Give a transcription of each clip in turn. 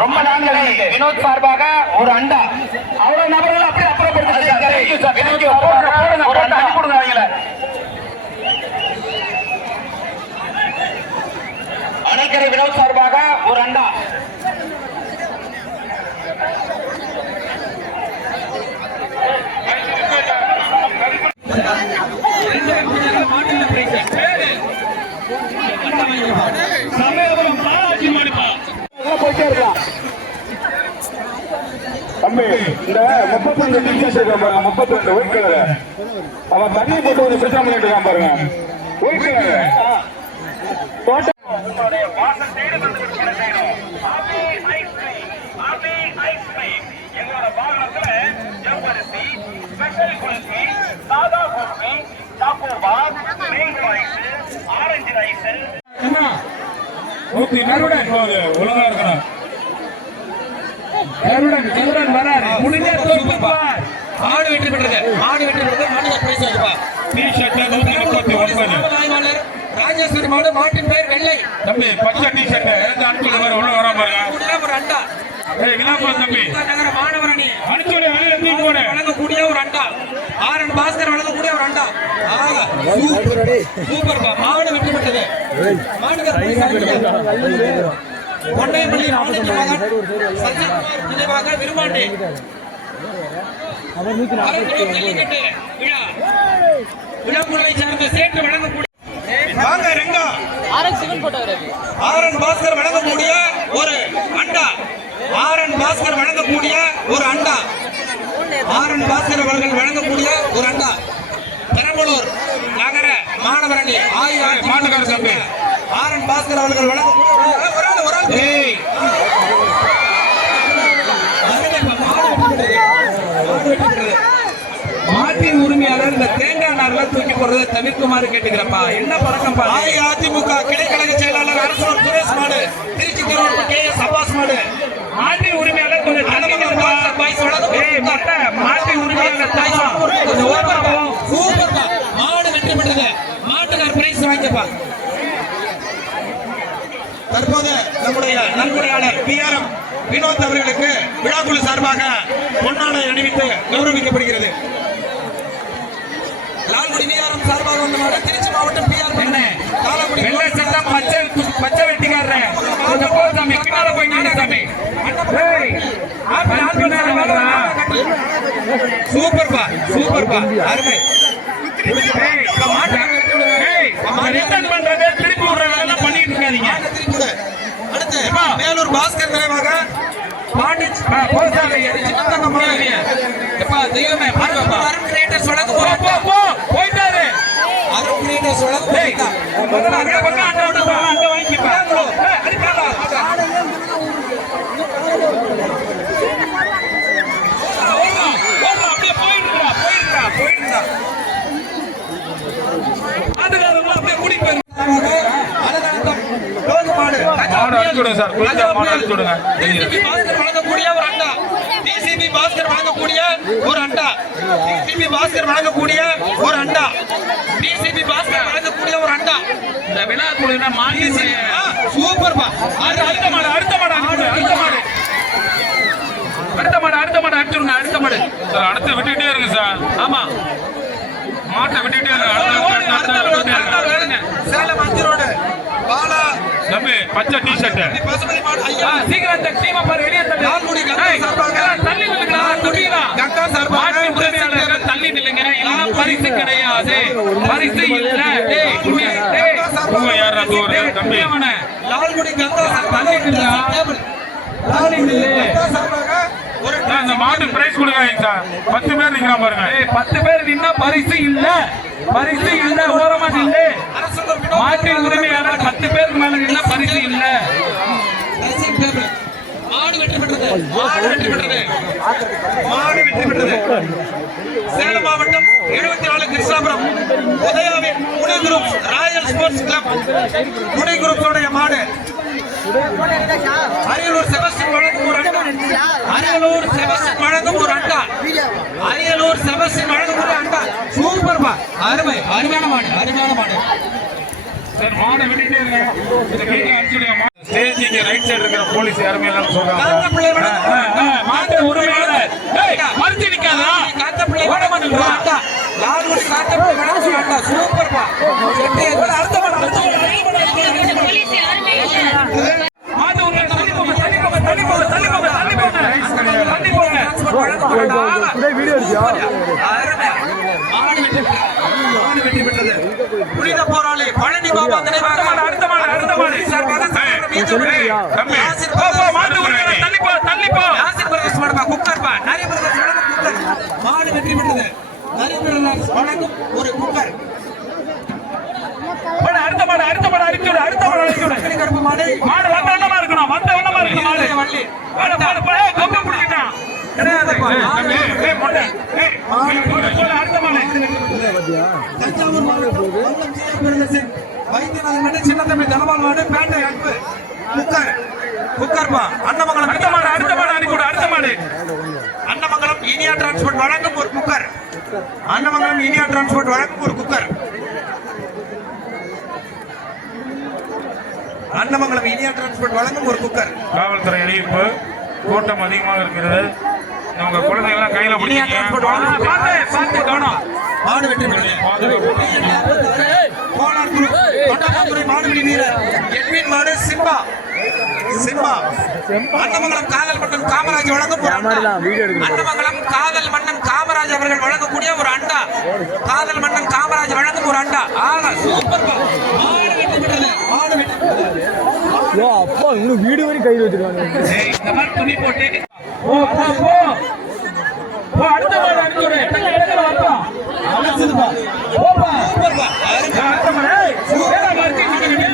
ரொம்ப நாட்களை வினோத் சார்பாக ஒரு அண்டா அவ்வளவு நபர்கள் அப்படியே அப்புறப்படுத்தி அணைக்கரை வினோத் சார்பாக ஒரு அண்டா தம்பி இந்த 32 டிஷர்ட் இருக்கான் பாருங்க 32 ஒயிட் கலர் அவன் தண்ணி போட்டு வந்து பிரச்சனை பண்ணிட்டு இருக்கான் பாருங்க ஒயிட் கலர் ஆரஞ்சு ரைஸ் ஒழுங்கா இருக்கணும் வராரு முடிஞ்ச ஆடு வெற்றி பெற்றது ராஜேஸ்வரி மாடு மாட்டின் பெயர் வெள்ளை தம்பி பச்சை டிஷர்ட் உள்ள வர பாருங்க ஒரு அண்டா தம்பி நகர மாணவரணி வழங்கக்கூடிய ஒரு அண்டா ஆரன் பாஸ்கர் வழங்கக்கூடிய ஒரு அண்டா சூப்பர் மாடு வெற்றி பெற்றது பொன்னையப்பள்ளி நினைவாக விரும்பாண்டி விழாக்குழுவை சார்ந்த சேட்டு வழங்கக்கூடிய ஆரன் பாஸ்கர் வழங்கக்கூடிய ஒரு அண்டா வழங்கக்கூடிய ஒரு அண்டா பெரம்பலூர் நகர மாணவரணி மாட்டுக்கார தம்பி ஆரன் பாஸ்கர் அவர்கள் வழங்கக்கூடிய மாட்டின் உரிமையாளர் இந்த தேங்காய் நார்ல தூக்கி போடுறதை தவிர்க்குமாறு கேட்டுக்கிறப்பா. என்ன பழக்கம்? அதிமுக கிளைக்கழக செயலாளர் அரசர் சுரேஷ் மாடு, திருச்சி திருவள்ளூர் KS அப்பாஸ் மாடு. மாட்டின் உரிமையாளர் கொஞ்சம் மாட்டின் உரிமையாளர் சூப்பர்ப்பா. மாடு வெற்றி பெற்றது. மாட்டுக்கார் பிரைஸ் வாங்கிப்பா. தற்போது நம்முடைய நன்கொடையாளர் PRM வினோத் அவர்களுக்கு விழாக்குழு சார்பாக பொன்னாடை அணிவித்து கௌரவிக்கப்படுகிறது. லால்குடி நீராரம் சார்பாக வந்தமாக திருச்சி மாவட்டம் PRM காலக்குடி வெள்ளை சட்டம் பச்சை வெட்டிக்காரர் பின்னால போய் சாமி. சூப்பர்பா சூப்பர்பா அருமை. திருப்பி விடுற பண்ணிட்டு இருக்காதீங்க. அடுத்து மேலூர் பாஸ்கர் நினைவாக போயிட்டாரு. அருண் கிரியேட்டர்ஸ் வழங்கக்கூடிய ஒரு அண்டா, DCP பாஸ்கர் வழங்கக்கூடிய ஒரு அண்டா, DCP பாஸ்கர் வழங்கக்கூடிய ஒரு அண்டா, DCP பாஸ்கர் வழங்கக்கூடிய ஒரு அண்டா. இந்த விழா குழுவின மாநில சூப்பர்பா. அடுத்த மாடு அடுத்த மாடு அடுத்த மாடு அடுத்த மாடு அடுத்த மாடு அடிச்சுடுங்க. அடுத்த மாடு அடுத்து விட்டுக்கிட்டே இருங்க சார். ஆமா மாட்டை விட்டுக்கிட்டே இருங்க. சேலம் 5 ரோடு பாலா தம்பி பச்சை டி-ஷர்ட் பசுபதி மாடு ஐயா சீக்கிரம் அந்த டீமை பாரு வெளியே தள்ளு. லால்குடி கங்கா ஏய், சார்பாக எல்லாம் தள்ளி நில்லுங்கடா, துணிடா. கங்கா சார்பாக மாட்டு உரிமையாளர்கள் தள்ளி நில்லுங்க. இல்லைன்னா பரிசு கிடையாது. பரிசு இல்ல. டேய், குடியா. டேய், உங்க யாரா தூரு? தம்பி அவனை லால்குடி கங்கா தள்ளி நில்லுடா. தள்ளி நில்லு. கங்கா சார்பாக ஒரு அந்த மாட்டு பிரைஸ் கொடுங்க சார். 10 பேர் நிக்கிறான் பாருங்க. ஏய், 10 பேர் நின்னா பரிசு இல்ல. பரிசு இல்ல. ஓரமா நில்லு. அரசு மாட்டின் உரிமையாளர் 10 பேருக்கு மேல நின்னா பரிசு இல்ல. மாடு வெற்றி பெற்றது. மாடு வெற்றி பெற்றது. மாடு வெற்றி பெற்றது. சேலம் மாவட்டம் 74 கிருஷ்ணாபுரம் உதயாவின் முனி குரூப் ராயல் ஸ்போர்ட்ஸ் கிளப் முனி குரூப் உடைய மாடு அரியலூர் செபஸ்டின் வழங்கும் ஒரு அண்டா. அரியலூர் செபஸ்டின் வழங்கும் ஒரு அண்டா. அரியலூர் செபஸ்டின் வழங்கும் ஒரு அண்டா. சூப்பர்பா, அருமை, அருமையான மாடு, அருமையான மாடு. சார் மாடை விட்டுட்டே இருங்க. இந்த கையில அனுப்பிச்சுடுங்க. ஸ்டேஜிக்கு ரைட் சைடு இருக்கிற போலீஸ் யாருமே எல்லாம் சொல்றாங்க. காந்தப்பிள்ளை வழங்கும் மாட்டு உரிமையாளர் ஏய், மறுத்து நிக்காதா? காந்தப்பிள்ளை வழங்கும் ஒரு அண்டா. லால்குடி காந்தப்பிள்ளை வழங்கும் ஒரு அண்டா. சூப்பர்பா. அடுத்த மாடு, அடுத்த மாடு. மாட்டு உரிமையாளர் தள்ளி போங்க, தள்ளி போங்க, தள்ளி போங்க, தள்ளி போங்க, தள்ளி போங்க. தள்ளி போங்க. அருமை. மாடு வெற்றி பெற்றது. மாடு வெற்றி பெற்றது. புனித போராளி பழனி பாபா நினைவாக அடுத்த மாடு, அடுத்த மாடு. ஏய், தம்பி, போ, போ, மாட்டு உரிமையாளர் தள்ளி போ, தள்ளி போ. யாசிர் பிரகாஷ் மாடுபா, குக்கர்பா, நிறைய பிரகாஷ் வழங்கும் குக்கர். மாடு வெற்றி பெற்றது. நிறைய பிரகாஷ் வழங்கும் ஒரு குக்கர். போடு, அடுத்த மாடு, அடுத்த மாடு அடிச்சு விடு, அடுத்த மாடு அடிச்சு விடு. கருப்பு மாடு மாடு வந்த வண்ணமா இருக்கணும், வந்த வண்ணமா இருக்கணும் மாடு. வள்ளி போடு, போடு, போடு. ஏய், கொம்பை பிடிக்கிட்டான். கிடையாதுப்பா. ஏய், தம்பி, ஏய், போடு. ஏய், போடு, போடு, அடுத்த மாடு. தஞ்சாவூர் மாவட்டம் வல்லம் ஜெயா பெருந்தசிங் வைத்தியநாதன் மண்டி சின்னத்தம்பி தனபால் மாடு பேட்டை அன்பு குக்கர். குக்கர்பா. அன்னமங்கலம் அடுத்த மாடு, அடுத்த மாடு அனுப்பி விடு, அடுத்த மாடு. அன்னமங்கலம் இனியா டிரான்ஸ்போர்ட் வழங்கும் ஒரு குக்கர். அன்னமங்கலம் இனியா டிரான்ஸ்போர்ட் வழங்கும் ஒரு குக்கர். அன்னமங்கலம் இனியா டிரான்ஸ்போர்ட் வழங்கும் ஒரு குக்கர். காவல்துறை அறிவிப்பு, கூட்டம் அதிகமாக இருக்கிறது. உங்க குழந்தைங்க எல்லாம் கையில இனியா டிரான்ஸ்போர்ட் வழங்கும் பிடிச்சிங்க. பார்த்து, பார்த்து கவனம். மாடு வெற்றி பெற்றது. கோலார் குரு மண்டபத்துறை மாடுபிடி வீரர் எட்வின் மாடு சிம்பா. சிம்பா. அன்னமங்கலம் காதல் மன்னன் காமராஜ் வழங்கும் ஒரு அண்டா. அன்னமங்கலம் காதல் மன்னன் காமராஜ் அவர்கள் வழங்கக்கூடிய ஒரு அண்டா. காதல் மன்னன் காமராஜ் வழங்கும் ஒரு அண்டா. ஆக சூப்பர் பா. மாடு வெற்றி பெற்றது. மாடு வெற்றி பெற்றது. அப்பா இன்னும் வீடு வரை கையில் வச்சிருக்காங்க. ஏய், இந்த மாதிரி துணி போட்டு போ, போ, போ. போ, அடுத்த மாடு அனுப்பி விடு. இடத்துல வரப்பா. அழைச்சதுப்பா. ஓப்பா. சூப்பர் பா. அடுத்த மாடு. ஏய், ஏடா மறுத்து நிக்கிறீங்க?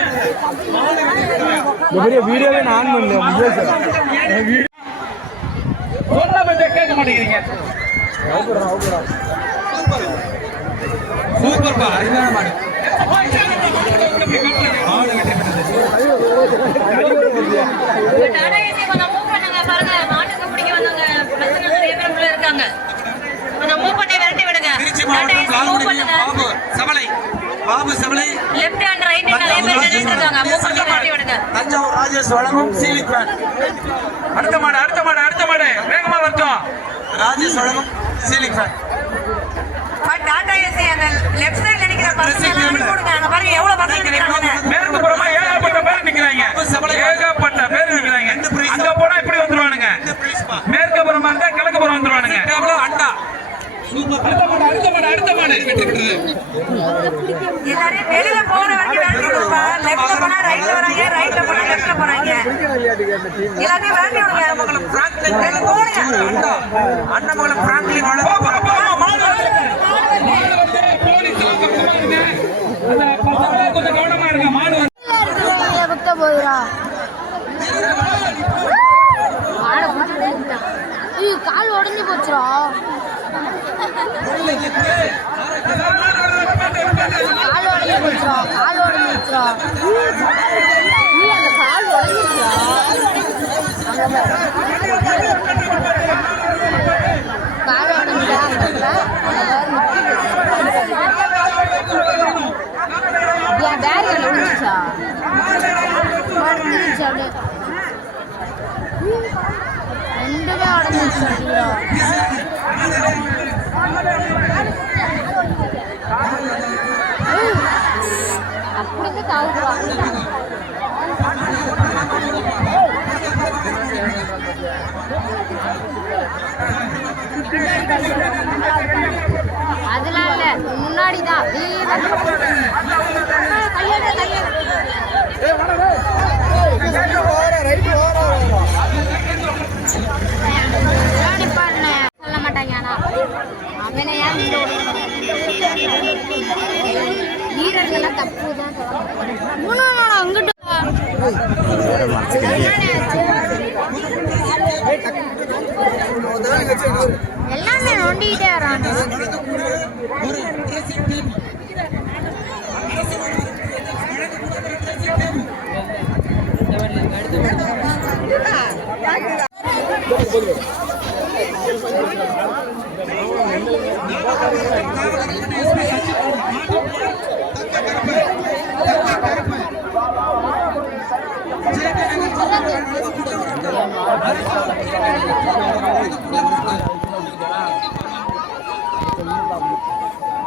இந்த பெரிய வீடியோவே நான் பண்ணல. சொன்ன பேச்சை கேட்க மாட்டேங்கிறீங்க. சூப்பர் பா. அருமையான மாடு. மாடு வெற்றி பெற்றது. டாடா ஏசி கொஞ்சம் மூவ் பண்ணுங்க பாருங்க. மாட்டுக்கு பிடிக்க வந்தவங்க பசங்க நிறைய பேர் உள்ள இருக்காங்க. கொஞ்சம் மூவ் பண்ணி விரட்டி விடுங்க. திருச்சி டாடா மாவட்டம் ஏசி மூவ் லால்குடி பண்ணுங்க. பாபு சவலை. பாபு சவலை. லெஃப்ட் ஹேண்ட் ரைட் ஹேண்ட் நிறைய பேர் நின்னுட்டு இருக்காங்க. மூவ் பண்ணி விரட்டி விடுங்க. தஞ்சாவூர் ராஜேஷ் வழங்கும் சீலிங் ஃபேன். அடுத்த மாடு, அடுத்த மாடு, அடுத்த மாடு. வேகமா வரட்டும். ராஜேஷ் வழங்கும் சீலிங் ஃபேன். டாடா ஏசி அந்த லெஃப்ட் சைடுல நிக்கிற பசங்க எல்லாம் அனுப்பி விடுங்க. அங்க பாருங்க எவ்வளவு பசங்க நிக்கிறாங்க. மேற்கு புறமா ஏகப்பட்ட பேர் நிக்கிறாங்க. ஏகப்பட்ட பேர் நிக்கிறாங்க. அங்க போனா இப்படி வந்துருவானுங்க. மேற்கு புறமா இருந்தா கிழக்கு புறம் வந்துருவானுங்க. எவ்வளவு அண்டா. சூப்பர். அடுத்த மாடு, அடுத்த மாடு, அடுத்த மாடு. வெற்றி பெற்றது. எல்லாரும் வெளியில போற வரைக்கும் விரட்டி விடுங்க. லெஃப்ட்ல போனா ரைட்ல வராங்க, ரைட்ல போனா லெஃப்ட்ல போறாங்க. எல்லாத்தையும் விரட்டி விடுங்க. அன்னமங்கலம் பிராங்க்லின் வழங்கும் அண்டா. அன்னமங்கலம் பிராங்க்லின் வழங்கும் மாடு வந்து போலீஸ் பக்கமா இருங்க. அந்த பசங்க கொஞ்சம் கவனமா இருங்க. மாடு வந்து கால் உடஞ்சு போச்சுரா. கால் உடஞ்சு போச்சுரா. கால் உடஞ்சு போச்சுரா. நீ அந்த கால் உடஞ்சிச்சுரா. கால் உடஞ்சுடா. என் பேக் உடஞ்சிச்சா. உடஞ்சிச்சு அப்படியே. ரெண்டுமே உடஞ்சிச்சு. அப்படியே தாவுறா. அதெல்லாம் இல்ல முன்னாடி தான் சொல்ல மாட்டாங்க ஆனா அவனை ஏன் வீரர்கள்லாம் தப்பு தான் அங்கிட்டு எல்லாமே நோண்டிக்கிட்டே வராங்க.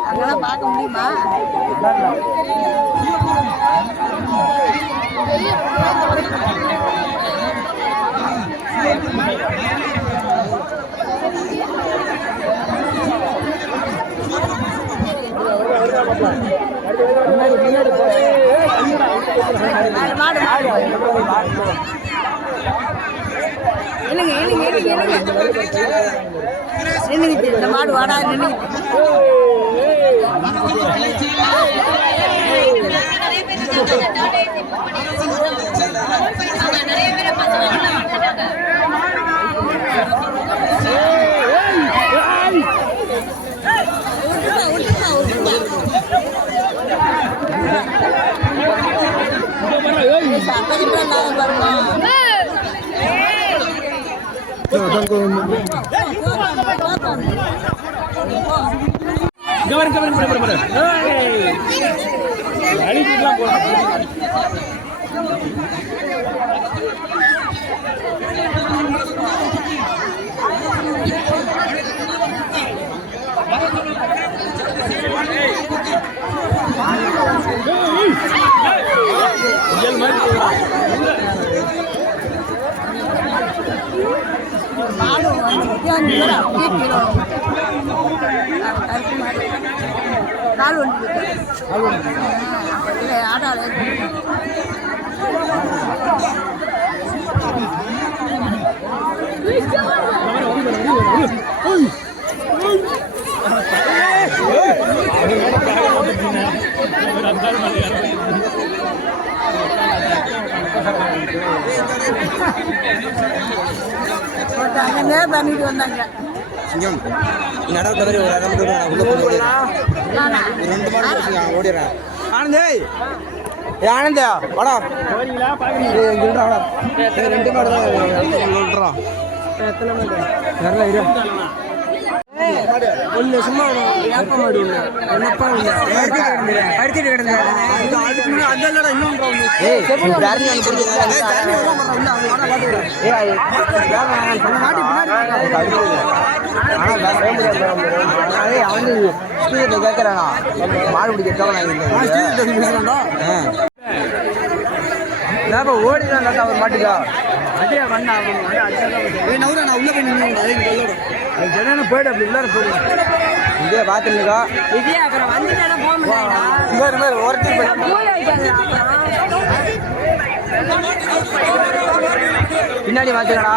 அதெல்லாம் பார்க்க முடியுமா? நின்னுக்கிட்டு இந்த மாடு வாடா நின்னுக்கிட்டு கால் ஒன்று ஆடாள் பண்ணிட்டு வந்தாங்க. நடவு ஓடிடுறேன் ஆனந்தே ஆனந்தா வாடா 2 மாடு தான் சொல்றான் ஒன்று சும்மா ஏப்ப மாடு ஒன்று என்னப்பா அடிச்சுட்டு கிடந்தேன் அதுக்கு முன்னாடி அந்த இன்னொன்று அவன் கேட்கறானா மாடு பிடிக்க ஓடிதான் அவர் மாட்டுக்கா அதே வந்தா நான் உள்ள போய் நின்று போயிடு அப்படி உள்ளார போயிடு இதே பாத்துருக்கா இதே அப்புறம் வந்து போக பின்னாடி மாத்துக்கடா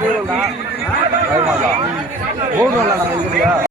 போயிடும்டா போகணும்ல நம்ம